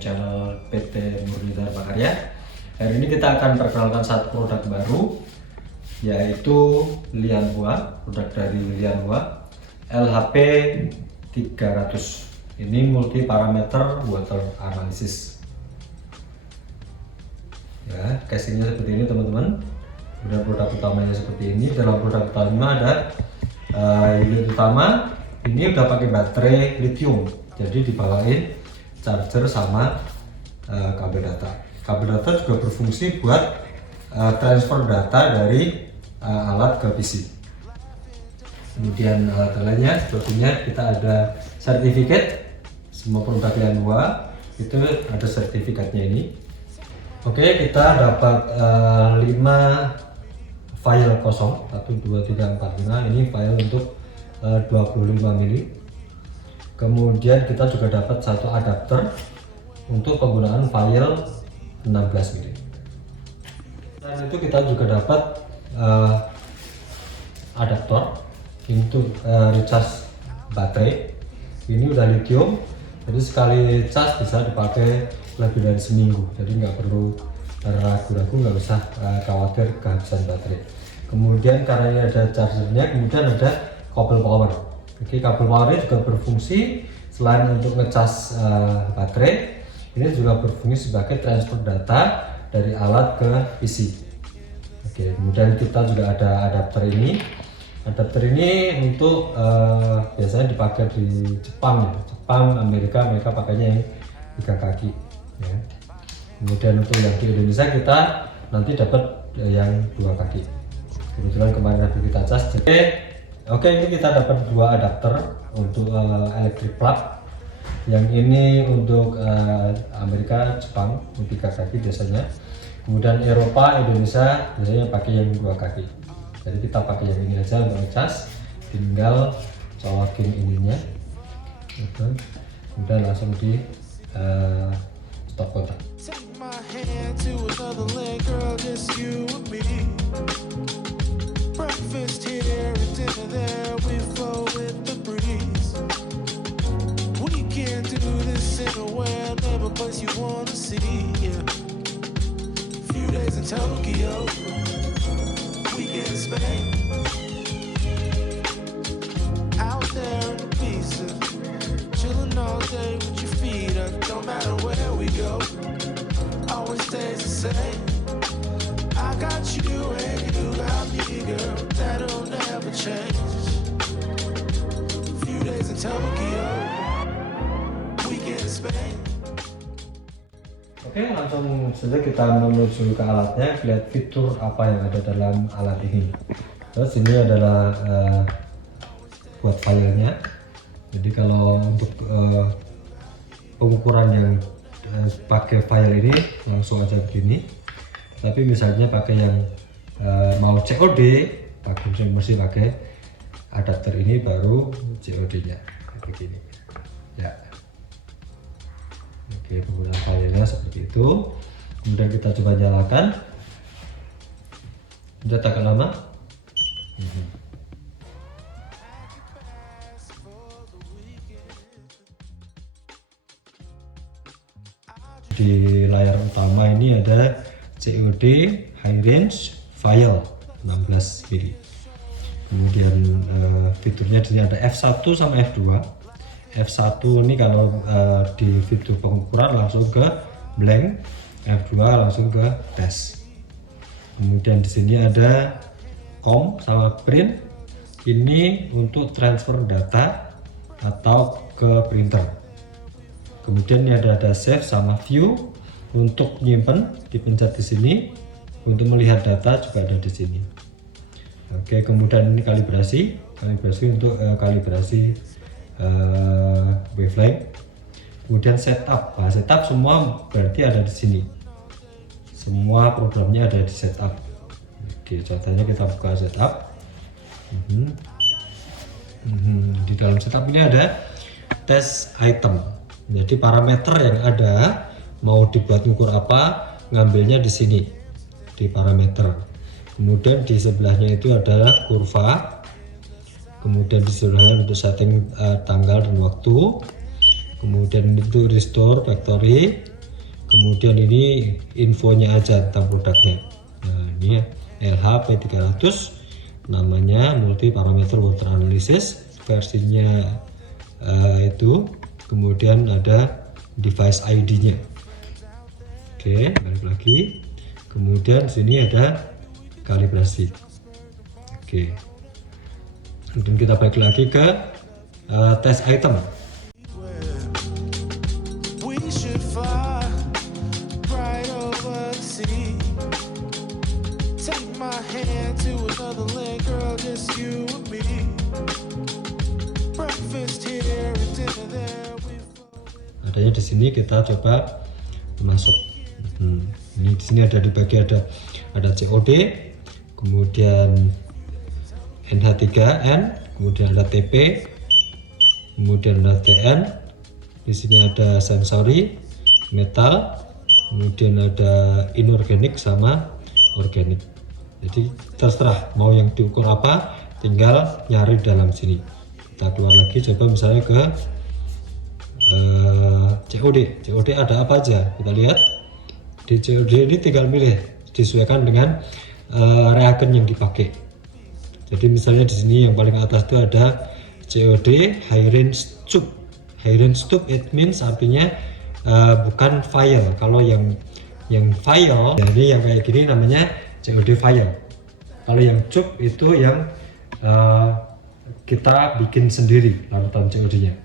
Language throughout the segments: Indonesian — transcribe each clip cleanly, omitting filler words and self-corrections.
channel PT Murni Dharma Karya. Hari ini kita akan perkenalkan satu produk baru, yaitu Lianhua, produk dari Lianhua LHP 300. Ini multi parameter water analysis. Ya, casingnya seperti ini teman-teman. Kemudian produk utamanya seperti ini. Dalam produk utama ada unit utama. Ini udah pakai baterai lithium, jadi dibawain charger sama kabel data. Kabel data juga berfungsi buat transfer data dari alat ke PC. Kemudian alat lainnya sebetulnya kita ada sertifikat. Semua produk Lianhua itu ada sertifikatnya ini. Oke, kita dapat 5 file kosong, 1, 2, 3, 4, 5. Ini file untuk 25 mili. Kemudian kita juga dapat satu adapter untuk penggunaan file 16 mili. Dan itu kita juga dapat adaptor untuk recharge baterai. Ini udah lithium, jadi sekali charge bisa dipakai lebih dari seminggu. Jadi nggak perlu ragu-ragu, nggak usah khawatir kehabisan baterai. Kemudian karena ini ada chargernya, kemudian ada kabel power. Oke, kabel power ini juga berfungsi selain untuk ngecas baterai, ini juga berfungsi sebagai transfer data dari alat ke PC. Oke, kemudian kita juga ada adapter ini. Adapter ini untuk biasanya dipakai di Jepang, Amerika, mereka pakainya yang 3 kaki. Ya. Kemudian untuk yang di Indonesia kita nanti dapat yang 2 kaki. Kebetulan kemarin habis kita cas. Oke, ini kita dapat 2 adapter untuk electric plug. Yang ini untuk Amerika, Jepang, 3 kaki biasanya. Kemudian Eropa, Indonesia biasanya pakai yang 2 kaki. Jadi kita pakai yang ini aja untuk ngecas, tinggal colokin ininya, kemudian langsung di stop kontak. Breakfast here and dinner there, we flow with the breeze. We can do this anywhere, never place you wanna see. Yeah. Few days in Tokyo, weekend in Spain. Out there in Ibiza, chilling all day with your feet up. Don't matter where we go, always stays the same. I got you and you got me, girl, that'll never change. Few days in Tokyo, weekend in Spain. Oke, langsung saja kita menuju ke alatnya, lihat fitur apa yang ada dalam alat ini. Terus ini adalah buat filenya. Jadi kalau untuk pengukuran yang pakai file ini langsung aja begini. Tapi misalnya pakai yang mau COD, mesti pakai adapter ini baru COD-nya begini. Ya. Oke, penggunaan filenya seperti itu. Kemudian kita coba nyalakan. Sudah tak lama. Di layar utama ini ada COD high range file 16 mili. Kemudian fiturnya di sini ada F1 sama F2. F1 ini kalau di fitur pengukuran langsung ke blank, F2 langsung ke test. Kemudian di sini ada com sama print. Ini untuk transfer data atau ke printer. Kemudian ini ada save sama view. Untuk nyimpen dipencet di sini, untuk melihat data juga ada di sini. Oke, kemudian ini kalibrasi untuk kalibrasi wavelength. Kemudian setup, setup semua berarti ada di sini. Semua programnya ada di setup. Oke, contohnya kita buka setup. Di dalam setup ini ada test item. Jadi parameter yang ada mau dibuat ngukur apa, ngambilnya di sini di parameter. Kemudian di sebelahnya itu adalah kurva. Kemudian di sebelahnya untuk setting tanggal dan waktu. Kemudian itu restore factory. kemudian ini infonya aja tentang produknya. Nah, ini LH P300, namanya multi parameter water analysis, versinya itu, kemudian ada device ID-nya. Oke, balik lagi, kemudian sini ada kalibrasi. Oke, kemudian kita balik lagi ke test item. Adanya di sini, kita coba masuk. Ini di sini ada dibagi, ada COD, kemudian NH3N, kemudian ada TP, kemudian ada TN. Di sini ada sensory, metal, kemudian ada inorganik sama organik. Jadi terserah mau yang diukur apa, tinggal nyari dalam sini. Kita keluar lagi, coba misalnya ke COD ada apa aja, kita lihat di COD ini tinggal milih, disesuaikan dengan reagen yang dipakai. Jadi misalnya di sini yang paling atas itu ada COD high range tube. High range tube it means artinya bukan vial. Kalau yang vial, jadi yang kayak gini namanya COD vial. Kalau yang tube itu yang kita bikin sendiri larutan COD-nya.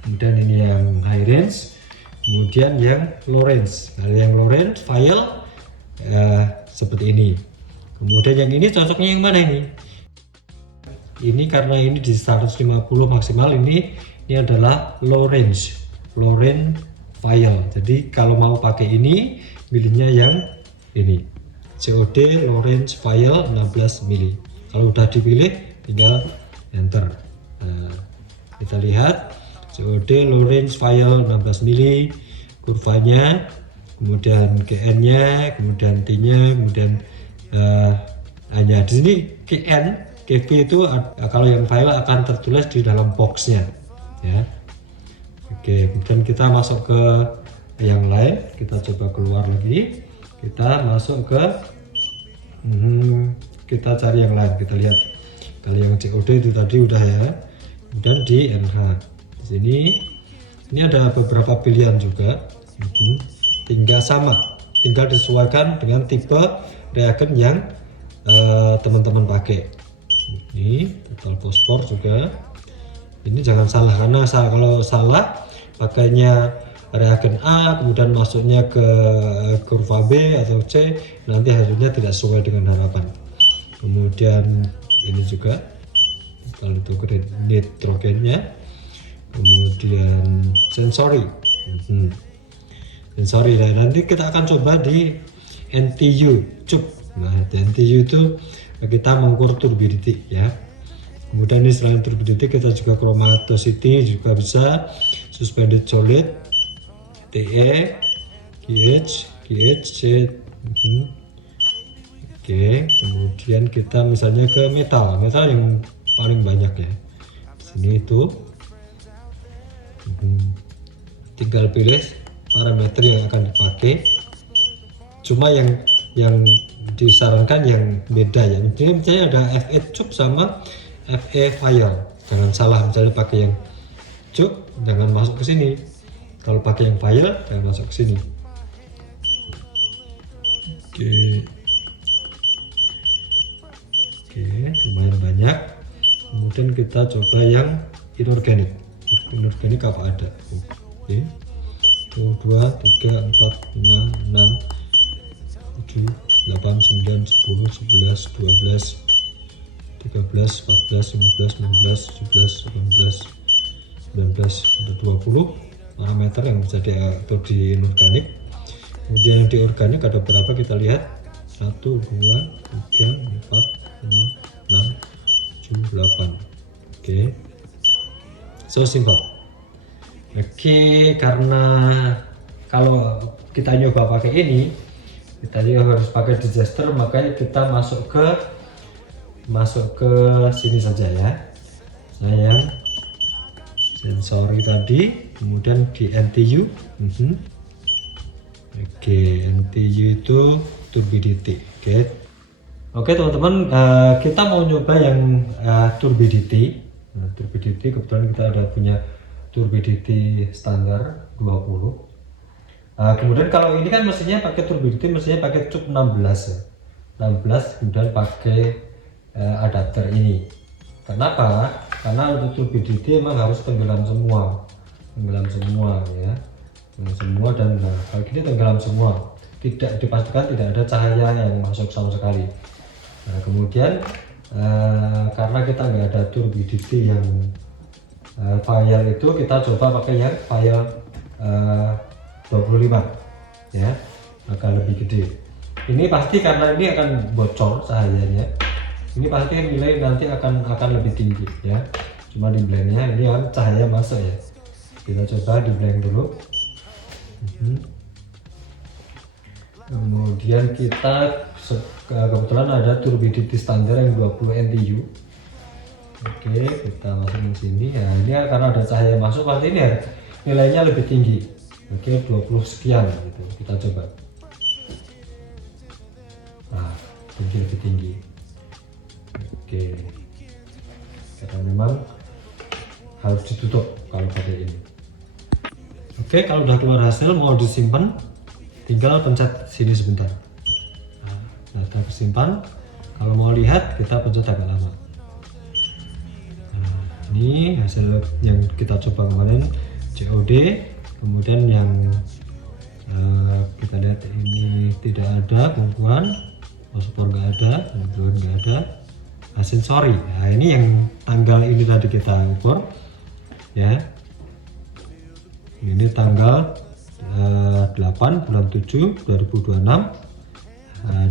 Kemudian ini yang high range, kemudian yang low range. Kalau yang low range vial seperti ini. Kemudian yang ini cocoknya yang mana ini? Ini karena ini di 150 maksimal, ini adalah low range vial. Jadi kalau mau pakai ini, pilihnya yang ini, COD low range vial 16 mili. Kalau udah dipilih, tinggal enter. Nah, kita lihat COD low range vial 16 mili, kurvanya, kemudian GN-nya, kemudian T-nya, kemudian hanya di sini KV itu kalau yang vial akan tertulis di dalam boxnya, ya. Oke, kemudian kita masuk ke yang lain, kita coba keluar lagi, kita masuk ke kita cari yang lain, kita lihat. Kalau yang COD itu tadi udah ya, kemudian di NH di sini ini ada beberapa pilihan juga. Tinggal disesuaikan dengan tipe reagen yang teman-teman pakai. Ini total fosfor juga. Ini jangan salah, karena kalau salah pakainya reagen A kemudian masuknya ke kurva B atau C, nanti hasilnya tidak sesuai dengan harapan. Kemudian ini juga kalau itu nitrogennya, kemudian sensory. Sensory, dan nanti kita akan coba di NTU tube. Nah, di NTU itu kita mengukur turbidity, ya. Kemudian ini selain turbidity kita juga chromatosity juga bisa, suspended solid, TE, GH, C. Oke, kemudian kita misalnya ke metal yang paling banyak ya. Di sini itu tinggal pilih parameter yang akan dipakai. Cuma yang disarankan yang beda ya. Jadi misalnya ada FE tube sama FE vial. Jangan salah, misalnya pakai yang tube jangan masuk ke sini. Kalau pakai yang vial jangan masuk ke sini. Oke, lumayan banyak. Kemudian kita coba yang inorganik. Inorganik apa ada? Oke. 1, 2, 3, 4, 5, 6, 7, 8, 9, 10, 11, 12, 13, 14, 15, 16, 17, 18, 19, ada 20 parameter yang bisa diatur di inorganik. Kemudian di organik ada berapa, kita lihat 1, 2, 3, 4, 5, 6, 7, 8. Oke, so simple. Oke, karena kalau kita nyoba pakai ini, kita juga harus pakai digester, makanya kita masuk ke sini saja ya. Nah, yang sensory tadi, kemudian di NTU, Oke, NTU itu turbidity. Oke teman-teman, kita mau nyoba yang turbidity. Nah, turbidity kebetulan kita ada punya turbidity standar 20. Kemudian kalau ini kan mesinnya pakai turbidity, mesinnya pakai cup 16 ya. 16 kemudian pakai adapter ini. Kenapa? Karena untuk turbidity emang harus tenggelam semua ya, tenggelam semua. Dan kalau gini tenggelam semua, tidak dipastikan tidak ada cahaya yang masuk sama sekali. Nah kemudian karena kita nggak ada turbidity yang file itu, kita coba pakai yang file 25 ya, akan lebih gede. Ini pasti karena ini akan bocor cahayanya, ini pasti nilai nanti akan lebih tinggi ya. Cuma di blendnya ini kan cahaya masuk ya, kita coba di blend dulu. Kemudian kita kebetulan ada turbidity standar yang 20 NTU. Oke, kita masukin sini ya. Ini karena ada cahaya masuk, pasti ini nilainya lebih tinggi. Oke, 20 sekian gitu. Kita coba. Nah, lebih tinggi. Oke. Karena memang harus ditutup kalau pakai ini. Oke, kalau udah keluar hasil mau disimpan, tinggal pencet sini sebentar. Nah, data tersimpan. Kalau mau lihat, kita pencet agak lama. Nah, ini hasil yang kita coba kemarin COD. Kemudian yang kita lihat ini tidak ada gangguan, paspor nggak ada, gangguan nggak ada, sensori. Nah ini yang tanggal ini tadi kita ukur ya. Ini tanggal 8 bulan 7 2026.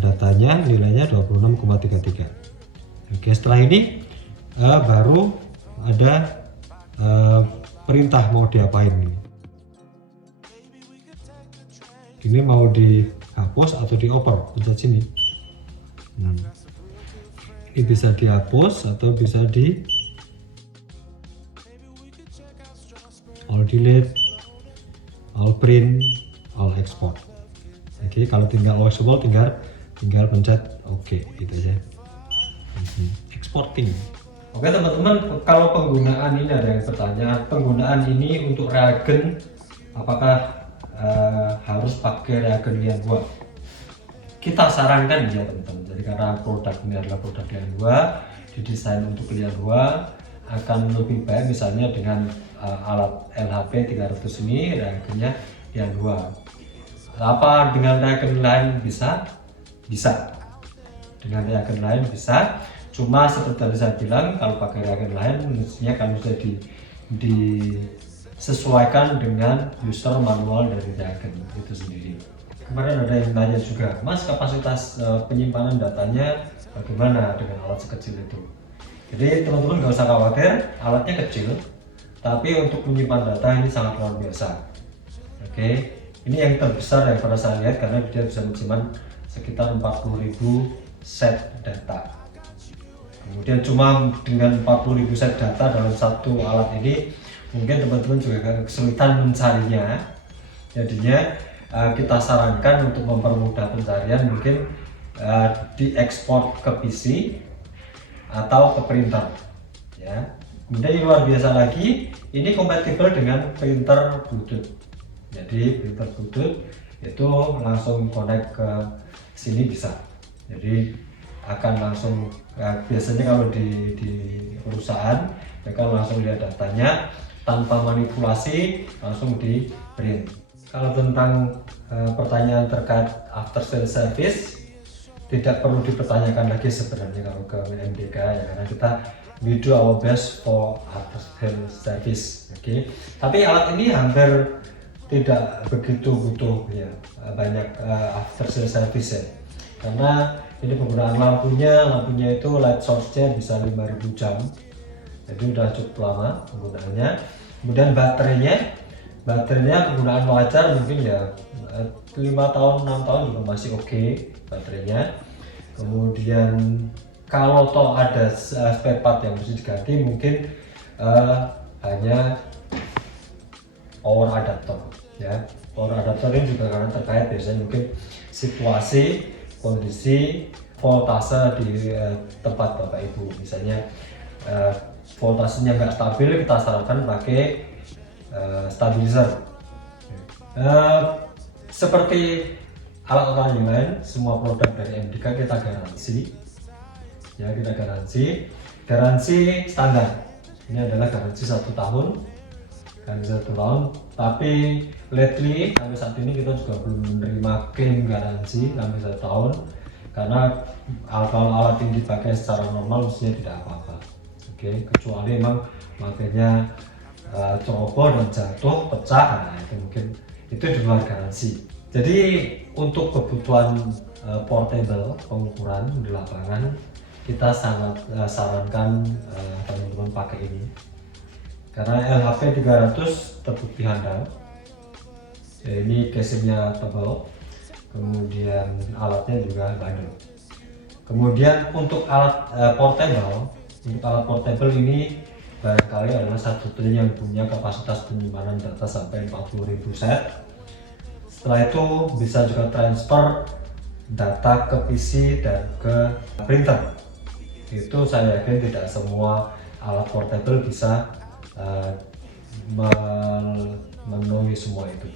Datanya nilainya 26,33. Oke, setelah ini baru ada perintah mau diapain ini. Ini mau dihapus atau dioper, pencet sini. Ini bisa dihapus atau bisa di all delete, all print, all export. Oke, kalau tinggal all export tinggal pencet OK gitu aja. Exporting. Oke teman-teman, kalau penggunaan ini ada yang bertanya, penggunaan ini untuk reagen apakah harus pakai reagen lian gua? Kita sarankan ya teman-teman. Jadi karena produk ini adalah produk lian gua, didesain untuk lian gua, akan lebih baik misalnya dengan alat LHP 300 ini reagennya lian gua. Apa dengan reagen lain bisa? Bisa. Dengan reagen lain bisa. Cuma seperti tadi saya bilang, kalau pakai reagen lain mestinya kan bisa disesuaikan dengan user manual dari reagen itu sendiri. Kemarin ada yang tanya juga, Mas kapasitas penyimpanan datanya bagaimana dengan alat sekecil itu? Jadi teman-teman nggak usah khawatir, alatnya kecil, tapi untuk menyimpan data ini sangat luar biasa. Oke, ini yang terbesar yang pernah saya lihat karena dia bisa menyimpan sekitar 40.000 set data. Kemudian cuma dengan 40.000 set data dalam satu alat ini, mungkin teman-teman juga kesulitan mencarinya. Jadinya kita sarankan untuk mempermudah pencarian mungkin diekspor ke PC atau ke printer ya. Kemudian yang luar biasa lagi, ini kompatibel dengan printer Bluetooth. Jadi printer Bluetooth itu langsung connect ke sini bisa. Jadi akan langsung biasanya kalau di perusahaan mereka langsung lihat datanya tanpa manipulasi, langsung di print. Kalau tentang pertanyaan terkait after sales service, tidak perlu dipertanyakan lagi sebenarnya kalau ke MDK ya, karena kita we do our best for after sales service. Oke. Tapi alat ini hampir tidak begitu butuh ya banyak after sales service ya, karena ini penggunaan lampunya itu light source-nya bisa 5.000 jam, jadi udah cukup lama penggunaannya. Kemudian baterainya penggunaan wajar mungkin ya 5 tahun 6 tahun juga masih oke baterainya. Kemudian kalau toh ada spare part yang mesti diganti, mungkin hanya power adapter ya, power adapter ini juga karena terkait biasanya mungkin situasi, kondisi, voltase di tempat Bapak Ibu. Misalnya voltasenya nggak stabil, kita sarankan pakai stabilizer. Seperti alat-alat yang lain, semua produk dari MDK kita garansi. Ya, kita garansi standar. Ini adalah garansi 1 tahun. Tapi lately sampai saat ini kita juga belum menerima klaim garansi sampai 1 tahun, karena kalau alat ini dipakai secara normal mestinya tidak apa-apa. Oke, kecuali memang makanya ceroboh dan jatuh, pecah, nah itu mungkin itu di luar garansi. Jadi untuk kebutuhan portable pengukuran di lapangan, kita sangat sarankan teman-teman pakai ini. Karena LHP 300 terbukti handal. Ya, ini casingnya tebal, kemudian alatnya juga bandel. Kemudian untuk alat portable ini barangkali adalah satu-satunya yang punya kapasitas penyimpanan data sampai 40.000 set. Setelah itu bisa juga transfer data ke PC dan ke printer. Itu saya yakin tidak semua alat portable bisa memenuhi semua itu.